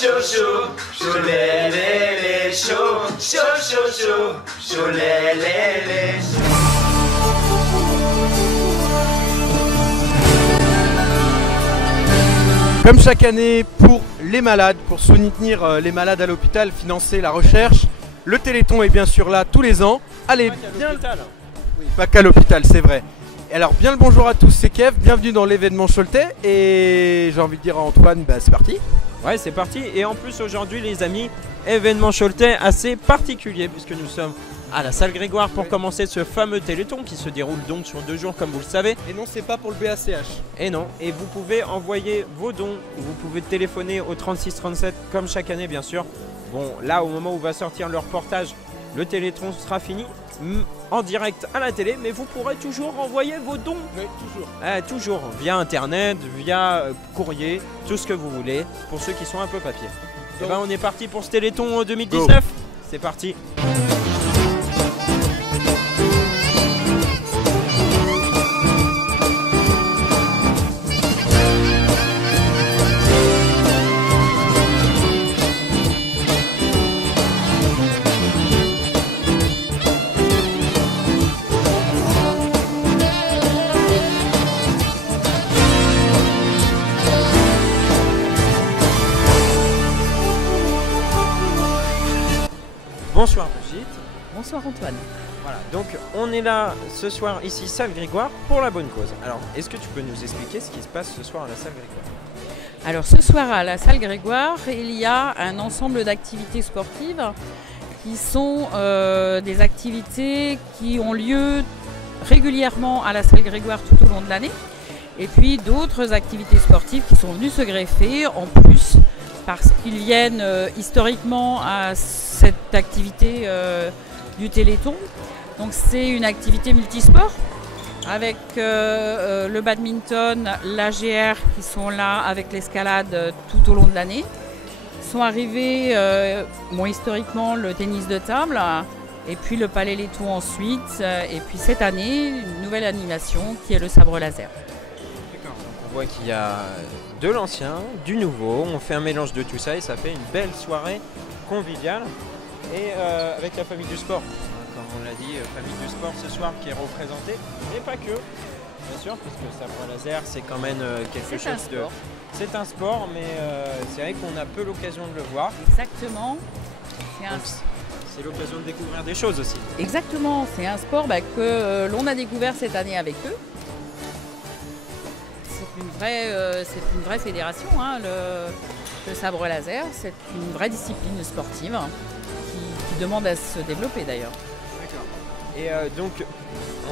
chaud, chaud, chaud, lé, lé, lé, chaud, chaud, chaud, chaud, chaud, lé, lé, lé. Comme chaque année, pour les malades, pour soutenir les malades à l'hôpital, financer la recherche, le Téléthon est bien sûr là tous les ans. Allez, bien... Oui, pas qu'à l'hôpital, c'est vrai. Et alors, bien le bonjour à tous, c'est Kev, bienvenue dans l'événement Choletais. Et j'ai envie de dire à Antoine, bah c'est parti. Ouais, c'est parti. Et en plus, aujourd'hui, les amis, événement Choletais assez particulier, puisque nous sommes à la salle Grégoire pour commencer ce fameux Téléthon qui se déroule donc sur 2 jours, comme vous le savez. Et non, c'est pas pour le BACH. Et non, et vous pouvez envoyer vos dons, vous pouvez téléphoner au 36 37 comme chaque année, bien sûr. Bon, là, au moment où va sortir le reportage, le Téléthon sera fini en direct à la télé, mais vous pourrez toujours envoyer vos dons. Oui, toujours. Toujours, via internet, via courrier, tout ce que vous voulez, pour ceux qui sont un peu papier. Et ben, on est parti pour ce Téléthon 2019. C'est parti. Bonsoir Brigitte. Bonsoir Antoine. Voilà, donc on est là ce soir ici, salle Grégoire, pour la bonne cause. Alors, est-ce que tu peux nous expliquer ce qui se passe ce soir à la salle Grégoire? Alors ce soir à la salle Grégoire, il y a un ensemble d'activités sportives qui sont des activités qui ont lieu régulièrement à la salle Grégoire tout au long de l'année. Et puis d'autres activités sportives qui sont venues se greffer en plus parce qu'ils viennent historiquement à cette activité du Téléthon. Donc c'est une activité multisport avec le badminton, l'AGR qui sont là avec l'escalade tout au long de l'année. Sont arrivés historiquement le tennis de table et puis le palais Letton ensuite. Et puis cette année, une nouvelle animation qui est le sabre laser. D'accord, donc on voit qu'il y a de l'ancien, du nouveau, on fait un mélange de tout ça et ça fait une belle soirée conviviale et avec la famille du sport. Comme on l'a dit, famille du sport ce soir qui est représentée, mais pas que, bien sûr, puisque le sabre laser c'est quand même quelque chose de... C'est un sport, mais c'est vrai qu'on a peu l'occasion de le voir. Exactement. C'est l'occasion de découvrir des choses aussi. Exactement, c'est un sport que l'on a découvert cette année avec eux. C'est une vraie fédération, hein, le sabre laser. C'est une vraie discipline sportive qui demande à se développer d'ailleurs. D'accord. Et donc,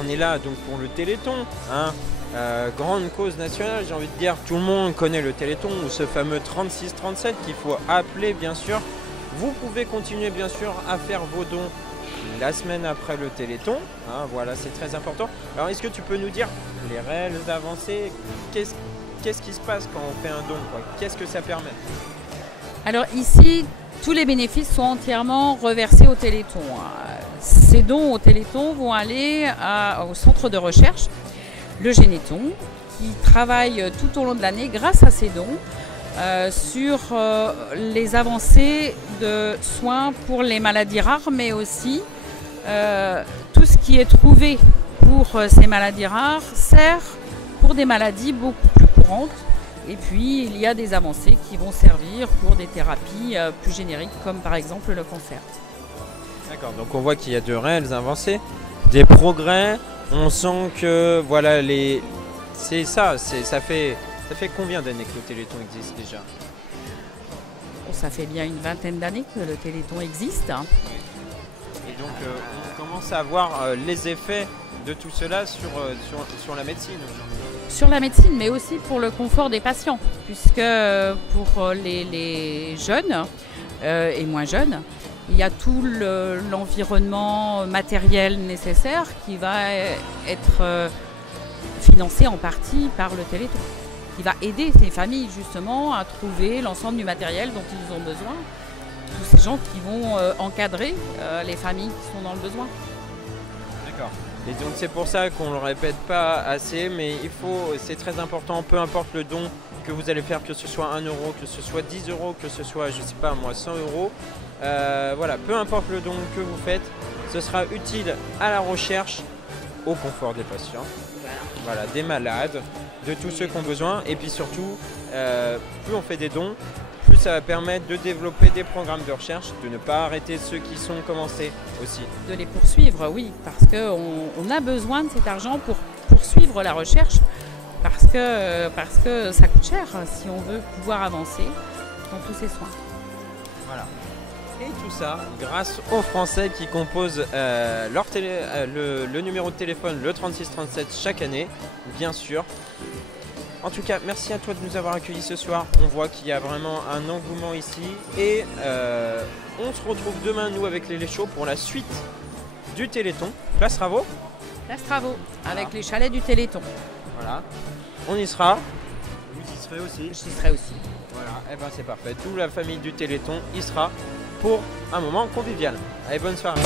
on est là donc, pour le Téléthon, hein, grande cause nationale, j'ai envie de dire. Tout le monde connaît le Téléthon ou ce fameux 36-37 qu'il faut appeler bien sûr. Vous pouvez continuer bien sûr à faire vos dons la semaine après le Téléthon, hein, voilà, c'est très important. Alors est-ce que tu peux nous dire les réelles avancées, qu'est-ce qui se passe quand on fait un don, qu'est-ce que ça permet? Alors ici, tous les bénéfices sont entièrement reversés au Téléthon. Ces dons au Téléthon vont aller au centre de recherche, le Généthon, qui travaille tout au long de l'année grâce à ces dons sur les avancées de soins pour les maladies rares, mais aussi tout ce qui est trouvé pour ces maladies rares sert pour des maladies beaucoup plus courantes. Et puis il y a des avancées qui vont servir pour des thérapies plus génériques, comme par exemple le cancer. D'accord, donc on voit qu'il y a de réelles avancées, des progrès. On sent que voilà, c'est ça, ça fait combien d'années que le Téléthon existe déjà? Ça fait bien une vingtaine d'années que le Téléthon existe. Et donc on commence à voir les effets de tout cela sur la médecine aujourd'hui. Sur la médecine, mais aussi pour le confort des patients, puisque pour les jeunes et moins jeunes, il y a tout l'environnement matériel nécessaire qui va être financé en partie par le Téléthon, qui va aider les familles justement à trouver l'ensemble du matériel dont ils ont besoin. Tous ces gens qui vont encadrer les familles qui sont dans le besoin. D'accord. Et donc c'est pour ça qu'on ne le répète pas assez, mais c'est très important, peu importe le don que vous allez faire, que ce soit 1 euro, que ce soit 10 euros, que ce soit, je sais pas moi, 100 euros. Voilà, peu importe le don que vous faites, ce sera utile à la recherche, au confort des patients, voilà, des malades, de tous ceux qui ont besoin. Et puis surtout, plus on fait des dons, plus ça va permettre de développer des programmes de recherche, de ne pas arrêter ceux qui sont commencés aussi. De les poursuivre, oui, parce qu'on a besoin de cet argent pour poursuivre la recherche, parce que ça coûte cher si on veut pouvoir avancer dans tous ces soins. Voilà. Et tout ça grâce aux Français qui composent le numéro de téléphone, le 3637 chaque année, bien sûr. En tout cas, merci à toi de nous avoir accueillis ce soir. On voit qu'il y a vraiment un engouement ici. Et on se retrouve demain, nous, avec les Léchauds, pour la suite du Téléthon. Place Travaux. Place Travaux, avec les chalets du Téléthon. Voilà. On y sera. Vous y serez aussi. J'y serai aussi. Voilà, et ben c'est parfait. Toute la famille du Téléthon y sera pour un moment convivial. Allez, bonne soirée.